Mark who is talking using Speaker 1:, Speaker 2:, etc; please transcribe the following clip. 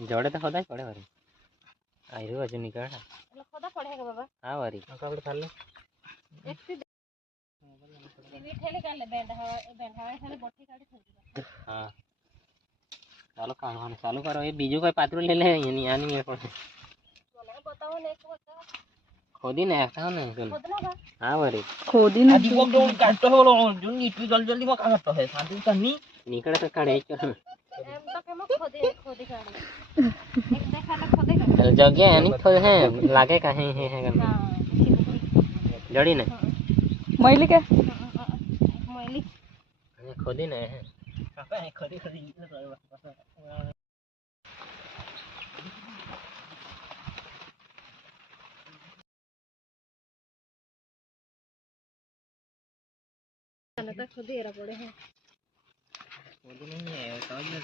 Speaker 1: जड़े तो खोदा पड़े वरी आई रो अजू का खदा
Speaker 2: पड़े बाबा
Speaker 1: हाँ वरी
Speaker 3: कपड़े थाल ले
Speaker 2: ले बैंड बैंड
Speaker 1: चलो काम चालू करो ये बीजू का पात्र ले ले यानी बताओ
Speaker 2: ने
Speaker 1: खोदी ना ऐसा ना हाँ
Speaker 4: खोदी ना अभी वो
Speaker 3: हो जो जल्दी जल्दी वो है शांति करनी
Speaker 1: निकले तो कड़े जगे है नहीं थोड़े हैं लागे का हैं हैं हैं जड़ी ने
Speaker 4: मैली के
Speaker 2: मैली
Speaker 1: खोदी ने है
Speaker 3: कापे है खोदी खोदी
Speaker 2: खोदी खोदी
Speaker 3: खोदी नहीं है तो ये